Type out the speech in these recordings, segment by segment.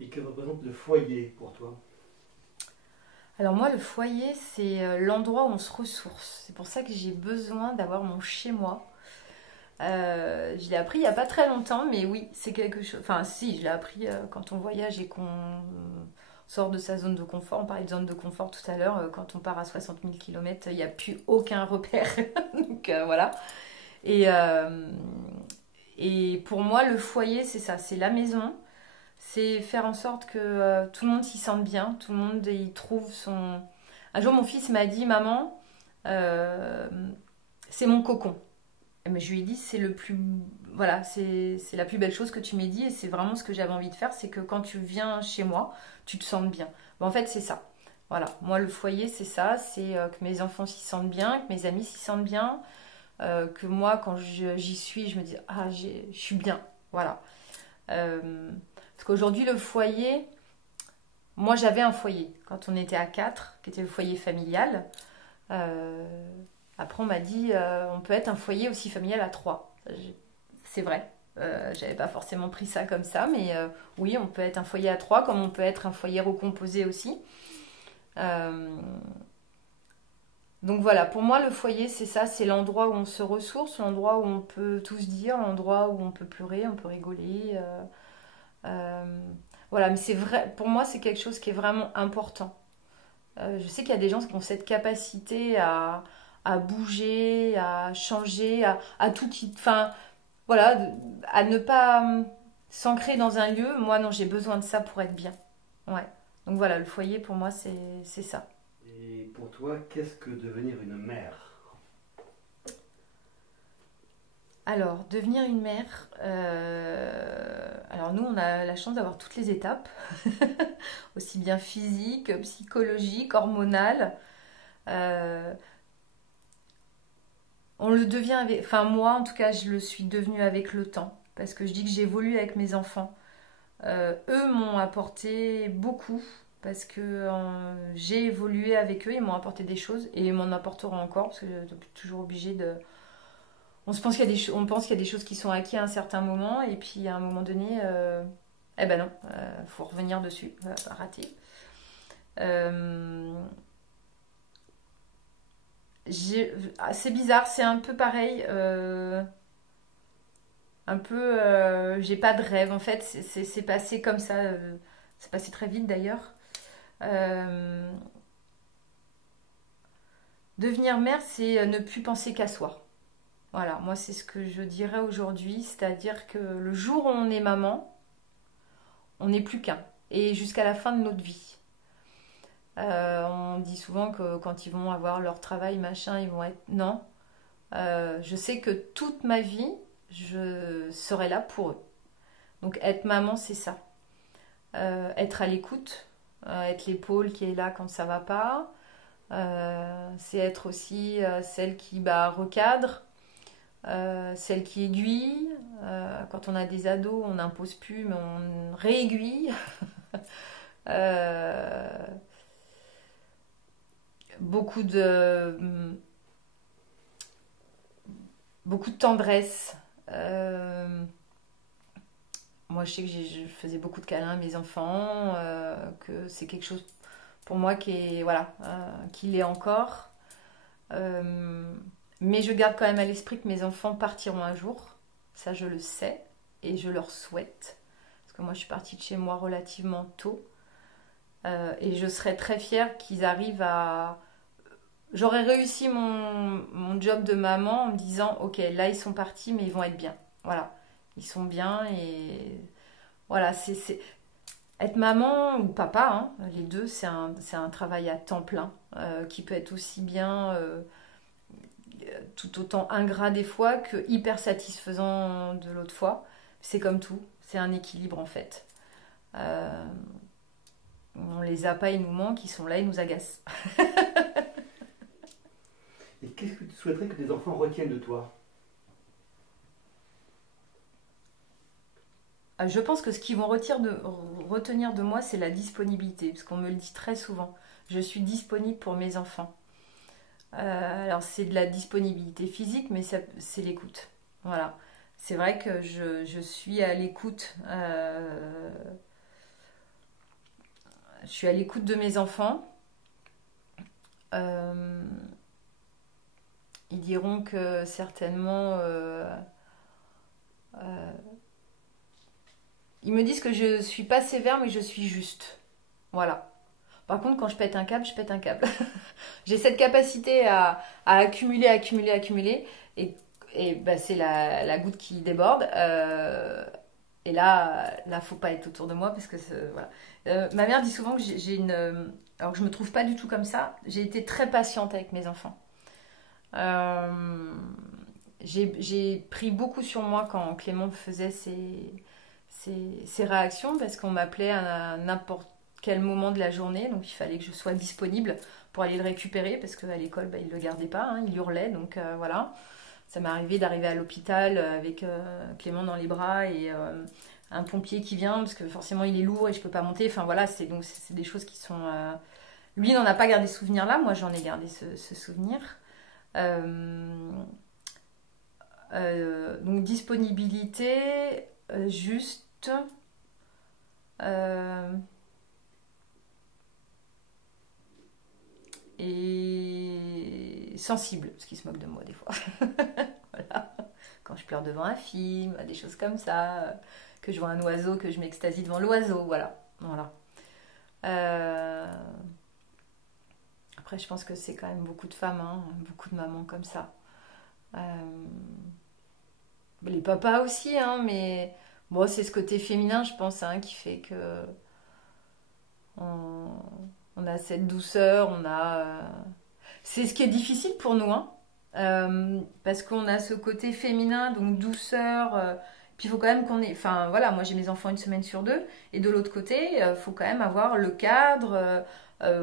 Et que représente le foyer pour toi? Alors moi, le foyer, c'est l'endroit où on se ressource. C'est pour ça que j'ai besoin d'avoir mon chez-moi. Je l'ai appris il n'y a pas très longtemps, mais oui, c'est quelque chose. Enfin, si, je l'ai appris quand on voyage et qu'on sort de sa zone de confort. On parlait de zone de confort tout à l'heure. Quand on part à 60 000 km, il n'y a plus aucun repère. Donc voilà. Et, euh, et pour moi, le foyer, c'est ça, c'est la maison. C'est faire en sorte que tout le monde s'y sente bien, tout le monde y trouve son. Un jour, mon fils m'a dit, maman, euh, c'est mon cocon. Mais je lui ai dit, c'est le plus, voilà, c'est la plus belle chose que tu m'aies dit et c'est vraiment ce que j'avais envie de faire, c'est que quand tu viens chez moi, tu te sentes bien. Bon, en fait, c'est ça. Voilà, moi le foyer, c'est ça, c'est que mes enfants s'y sentent bien, que mes amis s'y sentent bien, que moi, quand j'y suis, je me dis, ah, je suis bien. Voilà. Parce qu'aujourd'hui, le foyer, moi j'avais un foyer quand on était à 4, qui était le foyer familial. Euh, Après, on m'a dit, on peut être un foyer aussi familial à 3. C'est vrai. J'avais pas forcément pris ça comme ça, mais oui, on peut être un foyer à 3, comme on peut être un foyer recomposé aussi. Euh, donc voilà, pour moi, le foyer, c'est ça, c'est l'endroit où on se ressource, l'endroit où on peut tout se dire, l'endroit où on peut pleurer, on peut rigoler. Euh, voilà, mais c'est vrai, pour moi, c'est quelque chose qui est vraiment important. Je sais qu'il y a des gens qui ont cette capacité à bouger, à changer, à tout, enfin, voilà, à ne pas s'ancrer dans un lieu. Moi, non, j'ai besoin de ça pour être bien. Ouais. Donc voilà, le foyer, pour moi, c'est ça. Et pour toi, qu'est-ce que devenir une mère? Alors, devenir une mère, alors nous, on a la chance d'avoir toutes les étapes, aussi bien physique, psychologique, hormonale. Euh, On le devient avec. Enfin, moi, en tout cas, je le suis devenue avec le temps. Parce que je dis que j'évolue avec mes enfants. Eux m'ont apporté beaucoup. Parce que j'ai évolué avec eux. Ils m'ont apporté des choses. Et ils m'en apporteront encore. Parce que je suis toujours obligée de. On pense qu'il y a des choses qui sont acquises à un certain moment. Et puis, à un moment donné. Eh ben non. Faut revenir dessus. Rater. Euh, c'est bizarre. C'est un peu pareil. Un peu, j'ai pas de rêve en fait, c'est passé comme ça, c'est passé très vite d'ailleurs. Euh, Devenir mère, c'est ne plus penser qu'à soi. Voilà, moi c'est ce que je dirais aujourd'hui, c'est-à-dire que le jour où on est maman, on n'est plus qu'un, et jusqu'à la fin de notre vie. On dit souvent que quand ils vont avoir leur travail, machin, ils vont être. Non. Je sais que toute ma vie, je serai là pour eux. Donc être maman, c'est ça. Être à l'écoute, être l'épaule qui est là quand ça va pas. C'est être aussi celle qui recadre, celle qui aiguille. Quand on a des ados, on n'impose plus, mais on réaiguille. Euh, beaucoup de beaucoup de tendresse. Moi, je sais que je faisais beaucoup de câlins à mes enfants, que c'est quelque chose pour moi qui est voilà, qui l'est encore. Euh, mais je garde quand même à l'esprit que mes enfants partiront un jour. Ça, je le sais et je leur souhaite. Parce que moi, je suis partie de chez moi relativement tôt. Et je serais très fière qu'ils arrivent à. J'aurais réussi mon job de maman en me disant, ok, là, ils sont partis, mais ils vont être bien. Voilà. Ils sont bien et voilà, être maman ou papa, hein, les deux, c'est un travail à temps plein qui peut être aussi bien tout autant ingrat des fois que hyper satisfaisant de l'autre fois. C'est comme tout, c'est un équilibre en fait. Euh, on les a pas, ils nous manquent, ils sont là, ils nous agacent. Et qu'est-ce que tu souhaiterais que tes enfants retiennent de toi? Je pense que ce qu'ils vont retenir de moi, c'est la disponibilité, parce qu'on me le dit très souvent. Je suis disponible pour mes enfants. Alors c'est de la disponibilité physique, mais c'est l'écoute. Voilà. C'est vrai que je suis à l'écoute. je suis à l'écoute de mes enfants. Euh, Ils diront que certainement... euh, ils me disent que je suis pas sévère, mais je suis juste. Voilà. Par contre, quand je pète un câble, je pète un câble. J'ai cette capacité à accumuler, accumuler, accumuler. Et bah, c'est la goutte qui déborde. Et là, faut pas être autour de moi parce que voilà. Ma mère dit souvent que j'ai une. Alors que je me trouve pas du tout comme ça. J'ai été très patiente avec mes enfants. Euh, j'ai pris beaucoup sur moi quand Clément faisait ses réactions parce qu'on m'appelait à n'importe quel moment de la journée, donc il fallait que je sois disponible pour aller le récupérer parce qu'à l'école, bah, il ne le gardait pas, hein, il hurlait, donc voilà. Ça m'est arrivé d'arriver à l'hôpital avec Clément dans les bras et un pompier qui vient parce que forcément il est lourd et je peux pas monter. Enfin voilà, c'est des choses qui sont. Lui n'en a pas gardé ce souvenir-là, moi j'en ai gardé ce souvenir. Euh, donc disponibilité, juste, euh, et sensible, parce qu'il se moque de moi des fois. Voilà. Quand je pleure devant un film, des choses comme ça, que je vois un oiseau, que je m'extasie devant l'oiseau, voilà. Voilà. Euh, Après, je pense que c'est quand même beaucoup de femmes, hein, beaucoup de mamans comme ça. Euh, Les papas aussi, hein, mais bon, c'est ce côté féminin, je pense, hein, qui fait que on, on a cette douceur, on a. C'est ce qui est difficile pour nous, hein, parce qu'on a ce côté féminin, donc douceur. Puis il faut quand même qu'on ait. Enfin, voilà, moi j'ai mes enfants une semaine sur deux, et de l'autre côté, il faut quand même avoir le cadre.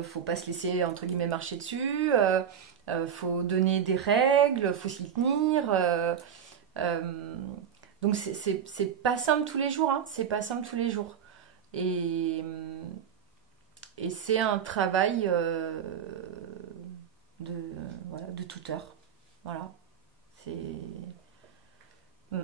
Faut pas se laisser entre guillemets marcher dessus. Faut donner des règles, faut s'y tenir. Euh, donc c'est pas simple tous les jours, hein, c'est pas simple tous les jours. Et, et c'est un travail de, voilà, de tuteur. Voilà. C'est. Mm.